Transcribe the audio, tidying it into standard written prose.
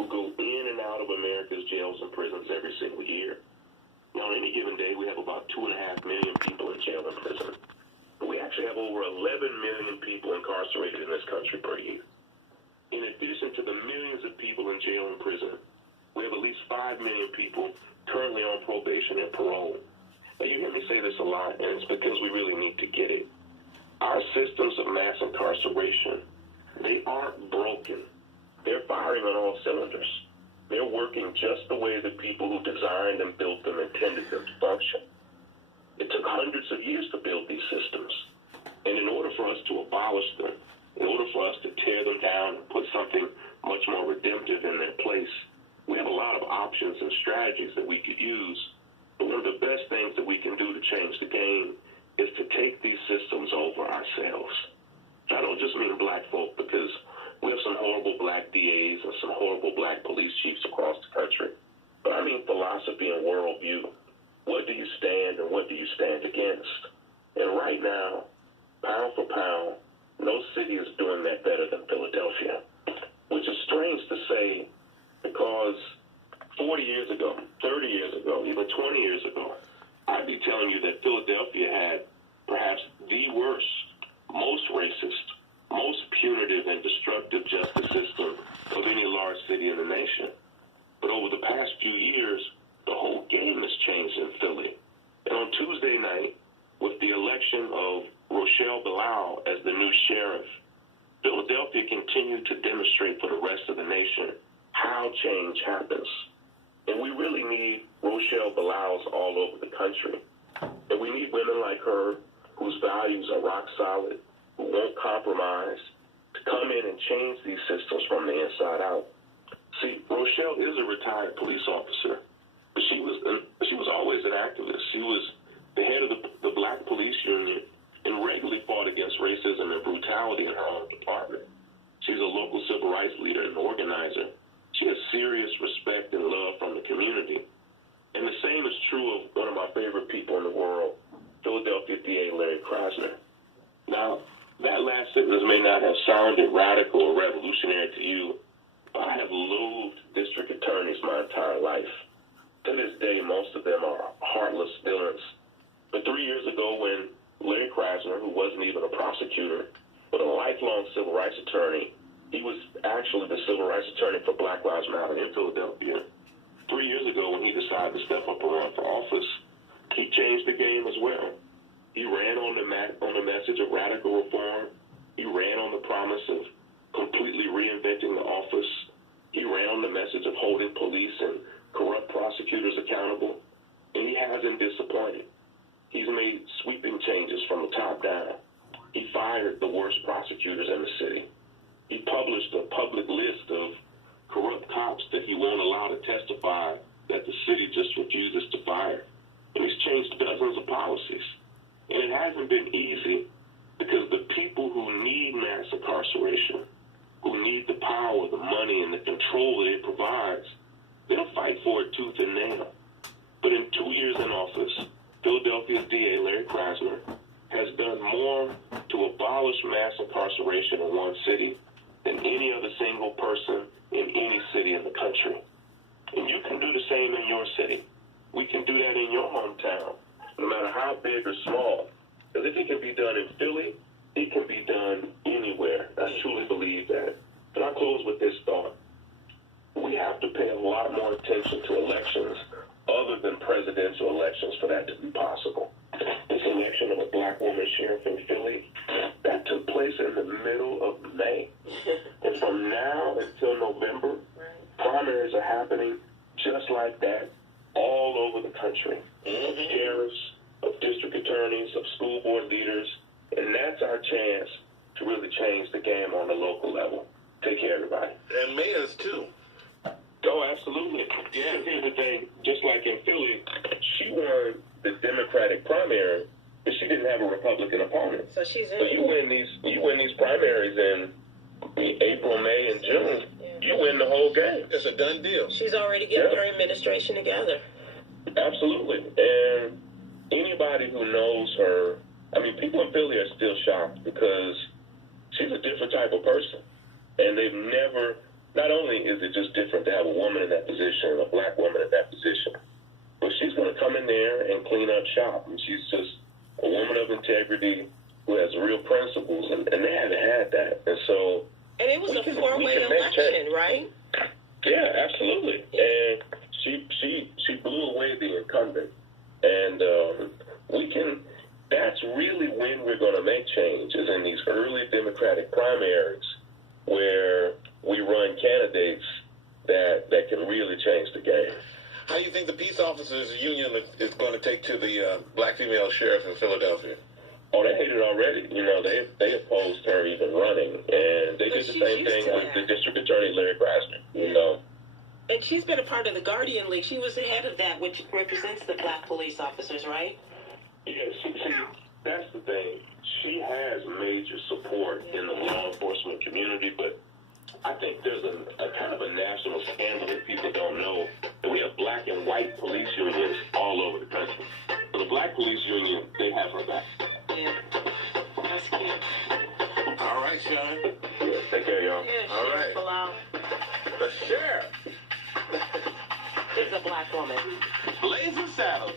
who go in and out of America's jails and prisons every single year. Now, on any given day, we have about 2.5 million people in jail and prison. We actually have over 11 million people incarcerated in this country per year. In addition to the millions of people in jail and prison, we have at least 5 million people currently on probation and parole. Now, you hear me say this a lot, and it's because we really need to get it. Our systems of mass incarceration, they aren't broken. They're firing on all cylinders. They're working just the way the people who designed and built them intended them to function. It took hundreds of years to build these systems. And in order for us to abolish them, in order for us to tear them down and put something much more redemptive in their place, we have a lot of options and strategies that we could use. But one of the best things that we can do to change the game is to take these systems over ourselves. I don't just mean black folk, because we have some horrible black DAs and some horrible black police chiefs across the country. But I mean philosophy and worldview. What do you stand and what do you stand against? And right now, pound for pound, no city is doing that better than Philadelphia, which is strange to say because 40 years ago, 30 years ago, even 20 years ago, I'd be telling you that Philadelphia had perhaps the worst, most racist, most punitive and destructive justice system of any large city in the nation. But over the past few years, the whole game has changed in Philly. And on Tuesday night, with the election of Rochelle Bilal as the new sheriff, Philadelphia continued to demonstrate for the rest of the nation how change happens. And we really need Rochelle Bilals all over the country. And we need women like her whose values are rock solid, who won't compromise, to come in and change these systems from the inside out. See, Rochelle is a retired police officer, but she was always an activist. She was the head of the Black Police Union and regularly fought against racism and brutality in her own department. She's a local civil rights leader and organizer. She has serious respect and love from the community. And the same is true of one of my favorite people in the world, Philadelphia DA Larry Krasner. Now, that last sentence may not have sounded radical or revolutionary to you, but I have loathed district attorneys my entire life. To this day, most of them are heartless villains. But 3 years ago, when Larry Krasner, who wasn't even a prosecutor, but a lifelong civil rights attorney, he was actually the civil rights attorney for Black Lives Matter in Philadelphia. 3 years ago, when he decided to step up and run for office, he changed the game as well. He ran on the message of radical reform. He ran on the promise of completely reinventing the office. He ran on the message of holding police and corrupt prosecutors accountable. And he hasn't disappointed. He's made sweeping changes from the top down. He fired the worst prosecutors in the city. He published a public list of corrupt cops that he won't allow to testify that the city just refuses to fire. And he's changed dozens of policies. And it hasn't been easy because the people who need mass incarceration, who need the power, the money, and the control that it provides, they'll fight for it tooth and nail. But in 2 years in office, Philadelphia's DA, Larry Krasner, has done more to abolish mass incarceration in one city than any other single person in any city in the country. And you can do the same in your city. We can do that in your hometown, no matter how big or small. Because if it can be done in Philly, it can be done anywhere. I truly believe that. But I'll close with this thought. We have to pay a lot more attention to elections other than presidential elections for that to be possible. This election of a black woman sheriff in Philly, that took place in the middle of May. And from now until November, primaries are happening just like that all over the country. Of sheriffs, of district attorneys, of school board leaders, and that's our chance to really change the game on the local level. Take care, everybody. And mayors, too. Oh, absolutely. Yeah. Here's the thing. Just like in Philly, she won the Democratic primary, but she didn't have a Republican opponent. So she's in. So you win these primaries in April, May, and June. Yeah. You win the whole game. It's a done deal. She's already getting her administration together. Absolutely. And anybody who knows her, I mean, people in Philly are still shocked because she's a different type of person. And they've never not only is it just different to have a woman in that position, a black woman in that position, but she's going to come in there and clean up shop. And she's just a woman of integrity who has real principles, and they haven't had that. And so... And it was a four-way election, right? Yeah, absolutely. And she blew away the incumbent. And that's really when we're going to make change, is in these early Democratic primaries where we run candidates that can really change the game. How do you think the peace officers union is going to take to the black female sheriff in Philadelphia? Oh, they hate it already. You know, they opposed her even running, and they did the same thing with the district attorney, Larry Krasner. You know, and she's been a part of the Guardian League. She was the head of that, which represents the black police officers, right? Yeah, see, that's the thing. She has major support in the law enforcement community, but I think there's a kind of a national scandal that people don't know. That we have black and white police unions all over the country. So the black police union, they have her back. Yeah. That's cute. All right, Sean. Yeah, take care, y'all. Yeah, all right. Bilal. The sheriff Is a black woman. blazing saddles.